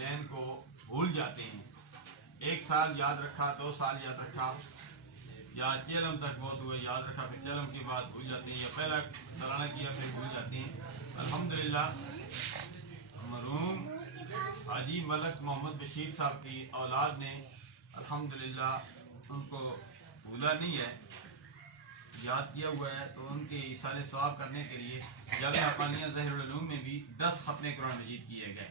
والدین کو بھول جاتے ہیں. 1 سال یاد رکھا، 2 سال یاد رکھا، یا چیلم تک بہت ہوئے یاد رکھا، پھر چیلم کے بعد بھول جاتے ہیں، یا پہلا سالانہ کیا پھر بھول جاتے ہیں. الحمدللہ مرحوم حاجی ملک محمد بشیر صاحب کی اولاد نے الحمدللہ ان کو بھولا نہیں ہے، یاد کیا ہوا ہے. تو ان کے ایصال ثواب کرنے کے لیے جامعہ حقانیہ ظاہر العلوم میں بھی 10 ختم قرآن مجید کیے گئے،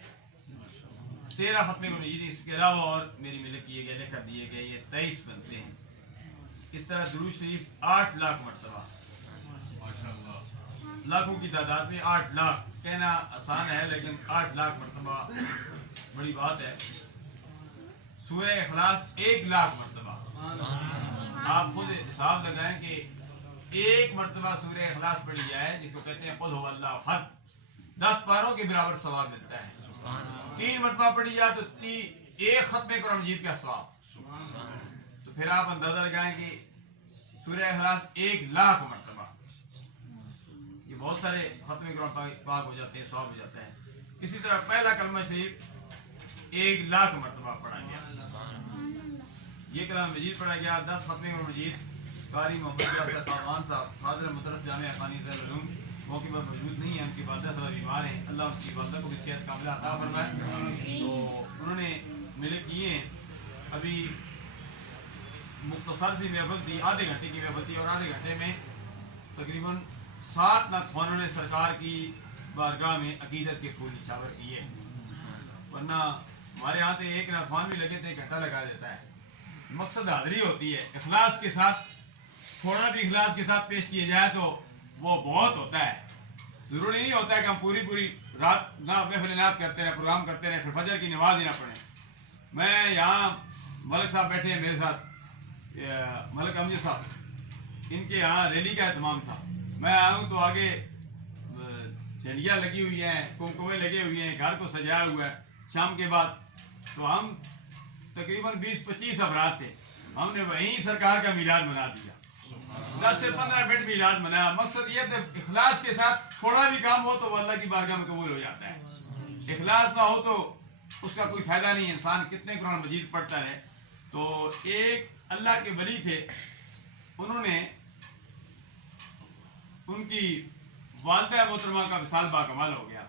13 ختم قرآن مجید اس کے علاوہ اور میری ملک کیے گئے، لکھ کر دیے گئے، یہ 23 بنتے ہیں. اس طرح درود شریف 8 لاکھ مرتبہ، لاکھوں کی تعداد میں 8 لاکھ کہنا آسان ہے لیکن 8 لاکھ مرتبہ بڑی بات ہے. سورہ اخلاص 1 لاکھ مرتبہ، آپ خود حساب لگائیں کہ 1 مرتبہ سورہ اخلاص پڑھی جائے جس کو کہتے ہیں قل هو اللہ احد، 10 پاروں کے برابر ثواب ملتا ہے. 3 مرتبہ پڑھی جائے تو 1 ختم قرآن مجید کا ثواب. تو پھر آپ اندازہ لگائیں کہ سورہ اخلاص 1 لاکھ مرتبہ، یہ بہت سارے ختم قرآن پاک ہو جاتے ہیں، ثواب ہو جاتا ہے. اسی طرح پہلا کلمہ شریف 1 لاکھ مرتبہ پڑھا گیا، یہ کلام مجید پڑھا گیا. 10 ختم قرآن مجید قاری محمد یاسر قاوان صاحب حاضر مدرس جامعہ حقانیہ ظاہر العلوم موقع پر موجود نہیں ہیں، ان کی والدہ صاحب بیمار ہیں، اللہ اس کی والدہ کو بھی صحت کاملہ عطا فرمائے. تو انہوں نے ملے کیے ہیں، ابھی مختصر سی محفل تھی، آدھے گھنٹے کی محفل تھی، اور آدھے گھنٹے میں تقریباً 7 ناتخوانوں نے سرکار کی بارگاہ میں عقیدت کے پھول نچھاور کیے. ورنہ ہمارے یہاں تو ایک ناتخوان بھی لگے تو 1 گھنٹہ لگا دیتا ہے. مقصد حاضری ہوتی ہے، اخلاص کے ساتھ، تھوڑا بھی اخلاص کے ساتھ پیش کیے جائے تو وہ بہت ہوتا ہے. ضروری نہیں ہوتا ہے کہ ہم پوری رات نہ محفل نعت کرتے رہیں، پروگرام کرتے رہیں، پھر فجر کی نماز ہی نہ پڑھیں. میں یہاں ملک صاحب بیٹھے ہیں میرے ساتھ، ملک امجد صاحب، ان کے یہاں ریلی کا اہتمام تھا. میں آیا ہوں تو آگے جھنڈیاں لگی ہوئی ہیں، کمکمے لگے ہوئے ہیں، گھر کو سجایا ہوا ہے. شام کے بعد تو ہم تقریباً 20-25 افراد تھے، ہم نے وہیں سرکار کا میلاد منا دیا. 10 سے 15 منٹ میلاد منایا. مقصد یہ کہ اخلاص کے ساتھ تھوڑا بھی کام ہو تو وہ اللہ کی بارگاہ میں قبول ہو جاتا ہے. اخلاص نہ ہو تو اس کا کوئی فائدہ نہیں. انسان کتنے قرآن مجید پڑھتا ہے. تو ایک اللہ کے ولی تھے، انہوں نے ان کی والدہ محترمہ کا وصال باکمال ہو گیا،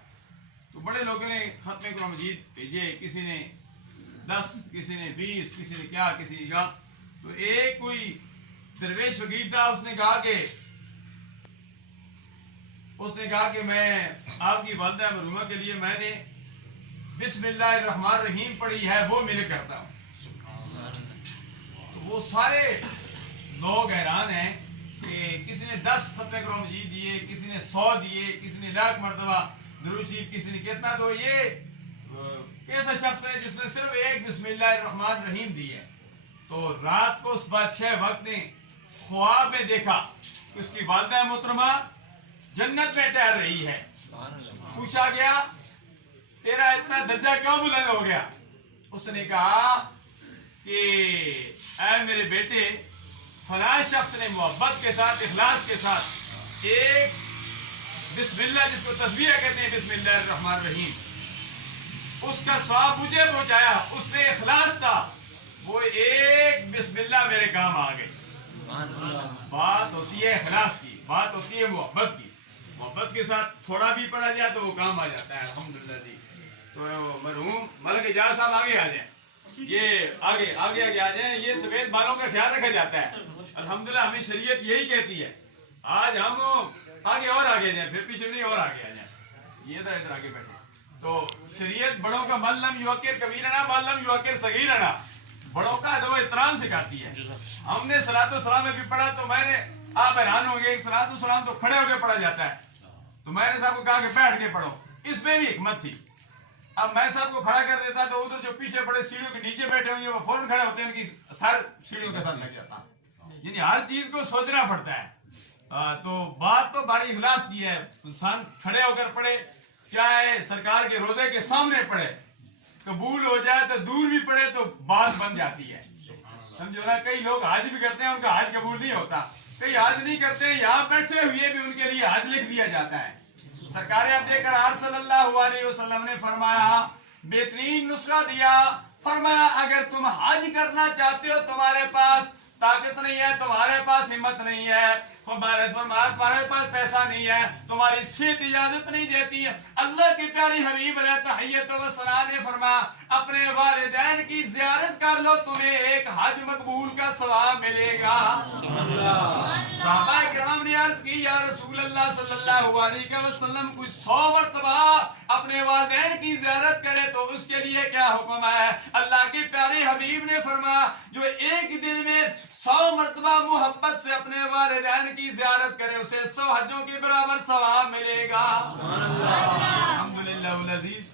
تو بڑے لوگوں نے ختم قرآن مجید بھیجے، کسی نے 10، کسی نے 20، کسی نے کیا، کسی نے کیا. تو ایک کوئی درویش فقیر تھا، اس نے کہا کہ میں آپ کی والدہ مرحومہ کے لیے میں نے بسم اللہ الرحمن الرحیم پڑھی ہے، وہ میرے کرتا ہوں. تو وہ سارے لوگ حیران ہیں کہ کسی نے 10 ختم قرآن مجید دیے، کسی نے 100 دیے، کسی نے 1 لاکھ مرتبہ درود شریف، کسی نے کتنا. تو یہ کیسا شخص ہے جس نے صرف ایک بسم اللہ الرحمن الرحیم دی ہے. تو رات کو اس بادشاہ وقت نے خواب میں دیکھا کہ اس کی والدہ محترمہ جنت میں ٹہل رہی ہے. پوچھا گیا تیرا اتنا درجہ کیوں بلند ہو گیا؟ اس نے کہا کہ اے میرے بیٹے، فلاں شخص نے محبت کے ساتھ، اخلاص کے ساتھ ایک بسم اللہ، جس کو تسبیح کہتے ہیں، بسم اللہ الرحمن الرحیم، اس کا ثواب مجھے پہنچایا. اس میں اخلاص تھا، وہ ایک بسم اللہ میرے کام آ گئی. بات ہوتی ہے اخلاص کی، بات ہوتی ہے محبت کی. محبت کے ساتھ تھوڑا بھی پڑھا جائے تو وہ کام آ جاتا ہے. الحمدللہ جی. تو مرحوم ملک اعجاز صاحب آگے آ جائیں، یہ آگے آ جائیں. یہ سفید بالوں کا خیال رکھا جاتا ہے. الحمدللہ ہمیں شریعت یہی کہتی ہے. آج ہم آگے اور آگے جائیں، پھر پیچھے نہیں اور آگے آ جائیں. یہ ادھر آگے بیٹھے. تو شریعت بڑوں کا من لم یوقر کبیرنا ما لم یوقر صغیرنا، بڑوں کا ادب و احترام سکھاتی ہے. ہم نے صلاۃ السلام میں بھی پڑھا تو میں نے، آپ حیران ہوں گے، صلاۃ السلام تو کھڑے ہو کے پڑھا جاتا ہے، تو میں نے صاحب کو کہا کہ بیٹھ کے پڑھو. اس میں بھی حکمت تھی. اب میں صاحب کو کھڑا کر دیتا تو ادھر جو پیچھے پڑے سیڑھیوں کے نیچے بیٹھے ہوں گے وہ فوراً کھڑے ہوتے ہیں، ان کی سر سیڑھیوں کے ساتھ لگ جاتا. یعنی ہر چیز کو سوچنا پڑتا ہے. تو بات تو بڑی اخلاص کی ہے. انسان کھڑے ہو کر پڑھے، چاہے سرکار کے روزے کے سامنے پڑھے، قبول ہو جائے تو دور بھی پڑھے تو بات بن جاتی ہے. سمجھو نا، کئی لوگ حج بھی کرتے ہیں، ان کا حج قبول نہیں ہوتا. کئی حج نہیں کرتے، یہاں بیٹھے ہوئے بھی ان کے لیے حج لکھ دیا جاتا ہے. سرکار اب دیکھ کر صلی اللہ علیہ وسلم نے فرمایا बेहतरीन नुस्खा दिया। फरमाया अगर तुम हज करना चाहते हो, तुम्हारे पास ताकत नहीं है, तुम्हारे पास हिम्मत नहीं है, तुम्हारे पास पैसा नहीं है, तुम्हारी सेहत इजाजत नहीं देती है, अल्लाह के प्यारे हबीब अलैहिस्सलातु वस्सलाम ने फरमाया अपने वालिदैन की ज़ियारत कर लो, तुम्हें एक हज मकबूल का सवाब मिलेगा। सहाबा किराम ने अर्ज की या रसूल अल्लाह सल्लल्लाहु अलैहि वसल्लम कुछ 100 मरतबा अपने वालिदैन की ज़ियारत करे तो उसके लिए क्या हुक्म है? अल्लाह के प्यारे हबीब ने फरमाया जो एक दिन में 100 मरतबा मोहब्बत से अपने वालिदैन की ज़ियारत करे उसे 100 हज्जों के बराबर सवाब मिलेगा। अल्हम्दुलिल्लाह वल अज़ीज़,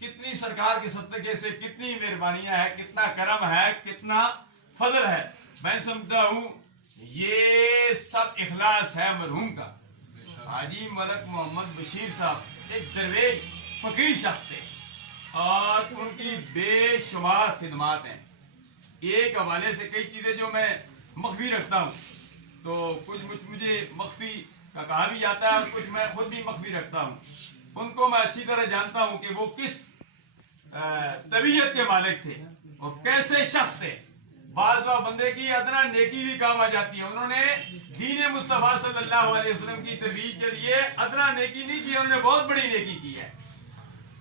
कितनी सरकार के सदक़े से कितनी मेहरबानियां है, कितना करम है, कितना फजल है। मैं समझता हूँ ये सब इखलास है मरहूम का। हाजी मलक मोहम्मद बशीर साहब एक दरवेश फकीर शख्स थे और उनकी बेशुमार खिदमात हैं। एक हवाले से कई चीज़ें जो मैं मख्फी रखता हूँ, तो कुछ मुझे मख्फी का कहा भी जाता है और कुछ मैं खुद भी मख्फी रखता हूँ। उनको मैं अच्छी तरह जानता हूँ कि वो किस तबीयत के मालिक थे और कैसे शख्स थे। बाज़ बंदे की अदना नेकी भी काम आ जाती है। उन्होंने दीन मुस्तफ़ा सल्लल्लाहु अलैहि वसल्लम की तरबीयत के लिए अदना नेकी नहीं की, उन्होंने बहुत बड़ी नेकी की है।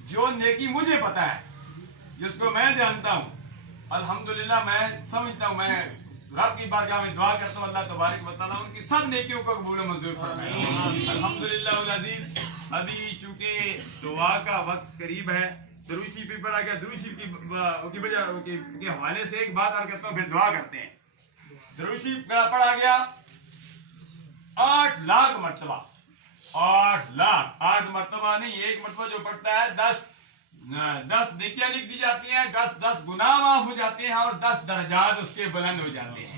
जो नेकी मुझे पता है, जिसको मैं जानता हूँ, अल्हम्दुलिल्लाह मैं समझता हूँ, मैं रब की बारगाह में दुआ करता हूँ अल्लाह तबारक व तआला उनकी सब नेकियों को कबूल मंजूर फरमाए। अल्हम्दुलिल्लाह वल अज़ीज़, अभी चूंकि दुआ का वक्त करीब है, दरूद शरीफ भी पढ़ा गया। दरूद शरीफ की वजह के हवाले से एक बात अर्ज करता हूँ, फिर दुआ करते हैं। दरूद शरीफ पढ़ा गया 8 लाख मरतबा। 8 लाख, 8 मरतबा नहीं, एक मरतबा जो पढ़ता है 10 नेकियां लिख दी जाती हैं, 10 गुनाह माफ हो जाते हैं और 10 दर्जात उसके बुलंद हो जाते हैं।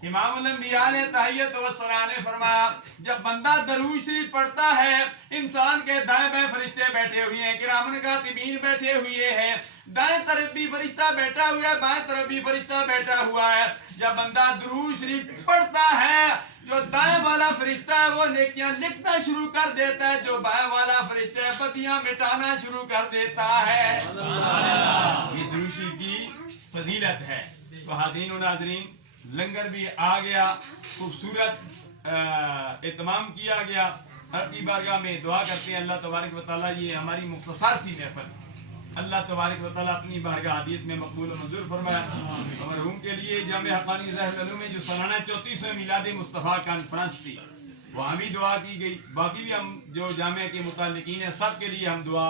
इमामुल अंबिया ने तहियत व सलाह ने फरमाया जब बंदा दरूद शरीफ पढ़ता है, इंसान के दाएं बाएं फरिश्ते बैठे हुए हैं, किरामन कातिबीन बैठे हुए हैं, दाएं तरफ भी फरिश्ता बैठा हुआ है, बाएं तरफ भी फरिश्ता बैठा हुआ है। जब बंदा दरूद शरीफ पढ़ता है, जो दाएं वाला फरिश्ता है वो नेकियां लिखना शुरू कर देता है, जो बाएं वाला फरिश्ता है बदियां मिटाना शुरू कर देता है। ये दरूद शरीफ की फजीलत है। तो हाज़रीन व नाज़रीन, लंगर भी आ गया, खूबसूरत इत्माम किया गया। रब की बारगाह में दुआ करते हैं अल्लाह तबारक व तआला ये हमारी मुख्तसर सी महफिल अल्लाह तबारक व तआला अपनी बारगाह हदीयत में मकबूल मंजूर फरमाया। मरहूम के लिए जामे हक़ानी ज़ाहिरुल उलूम में जो सालाना 34वें मिलाद मुस्तफ़ा कॉन्फ्रेंस थी, वहाँ भी दुआ की गई। बाकी भी हम जो जामे के मुताल्लिकीन हैं सब के लिए हम दुआ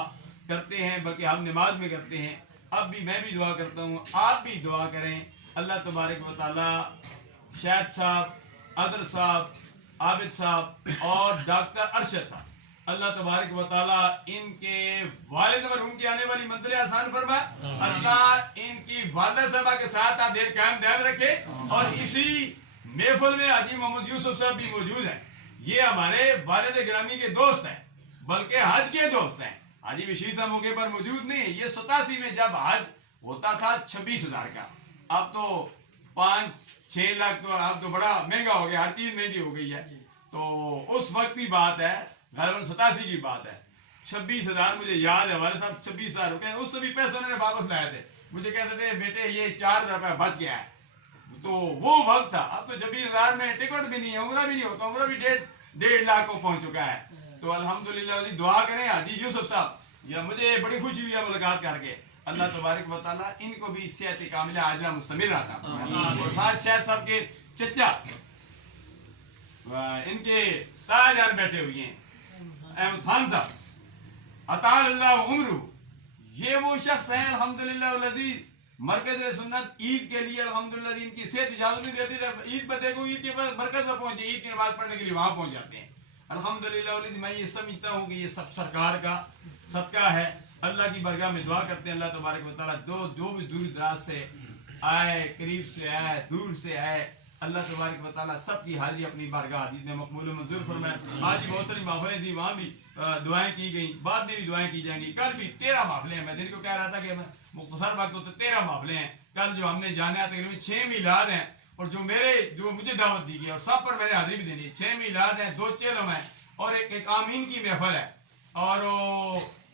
करते हैं, बल्कि हम नमाज में करते हैं। अब भी मैं भी दुआ करता हूँ, आप भी दुआ करें। अल्लाह तबारक व तआला शाहिद साहब, अदर साहब, आबिद साहब और डॉक्टर अरशद साहब, अल्लाह तबारक व तआला इनके वालिद मरहूम की आने वाली मंजिल आसान फरमाए। अल्लाह इनकी वालिदा साहबा के साथ देर कायम दायम रखे। और इसी महफिल में हाजी मोहम्मद यूसुफ साहब भी मौजूद हैं। ये हमारे वालिद गिरामी के दोस्त हैं, बल्कि हज के दोस्त हैं। हाजी बशीर साहब मौके पर मौजूद नहीं है। ये 87 में जब हज होता था 26,000 का, अब तो 5-6 लाख, तो अब तो बड़ा महंगा हो गया, हर चीज महंगी हो गई है। तो उस वक्त की बात है, गलबन 87 की बात है। 26,000 मुझे याद है, हमारे साथ 26,000 रुपए उससे भी पैसे उन्होंने वापस लाए थे। मुझे कहते थे बेटे ये 4,000 रुपया बच गया है। तो वो वक्त था। अब तो 26,000 में टिकट भी नहीं है, उम्रा भी नहीं होता, उम्रा भी 1.5 लाख को पहुंच चुका है। तो अल्हम्दुलिल्लाह दुआ करें हाजी यूसुफ साहब, या मुझे बड़ी खुशी हुई है मुलाकात करके। अल्लाह तबारक व तआला इनको भी सेहत कामिला आजला मुस्तमिर रखा। और साथ शायद साहब के चचा इनके ताजान बैठे हुए हैं, अहमद खान साहब, अताअल्लाहु उम्रहु, ये वो शख्स हैं अल्हम्दुलिल्लाह वल अज़ीज़, मरकज़ सुन्नत ईद के लिए अल्हम्दुलिल्लाह इनकी सेहत इजाजत नहीं देती है। ईद पर देखो, ईद के बाद मरकज़ में पहुंचे, ईद की नमाज पढ़ने के लिए वहां पहुंच जाते हैं। अल्हम्दुलिल्लाह मैं ये समझता हूँ कि ये सब सरकार का सदका है। अल्लाह की बरगाह में दुआ करते हैं अल्लाह तबारक व तआला जो भी दूर दराज से आए, करीब से आए, दूर से आए, अल्लाह तबारक व तआला सबकी हाजिरी अपनी बारगाह हदीस में मकबूल मंजूर फरमाए। आज बहुत सारी महफिलें थी, वहाँ भी दुआएं की गई, बाद में भी दुआएं की जाएंगी। कल भी 13 महफिलें हैं। मैं दिन को कह रहा था कि मुख्तसर वक्त तो 13 महफिलें हैं। कल जो हमने जाने तकरीबन 6 मिलाद हैं, और जो मुझे दावत दी गई और सब पर मैंने हाजिरी भी देनी है। 6 मिलाद हैं, 2 चेलम हैं और एक आमीन की महफिल है, और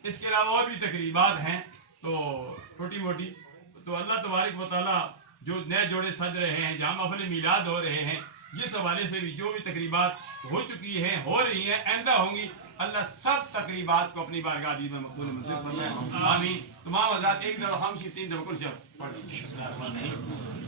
इसके अलावा और भी तकरीबात हैं। تو چھوٹی موٹی، تو اللہ تبارک و تعالیٰ جو نئے جوڑے سج رہے ہیں، جہاں محفل میلاد ہو رہے ہیں، جس حوالے سے بھی جو بھی تقریبات ہو چکی ہیں، ہو رہی ہیں، آئندہ ہوں گی، اللہ سب تقریبات کو اپنی بارگاہ عزیز میں مقبول منظور فرمائے، آمین۔ تمام حضرات ایک دفعہ خاموشی 3 دفعہ کل شب پڑھ لیجیے۔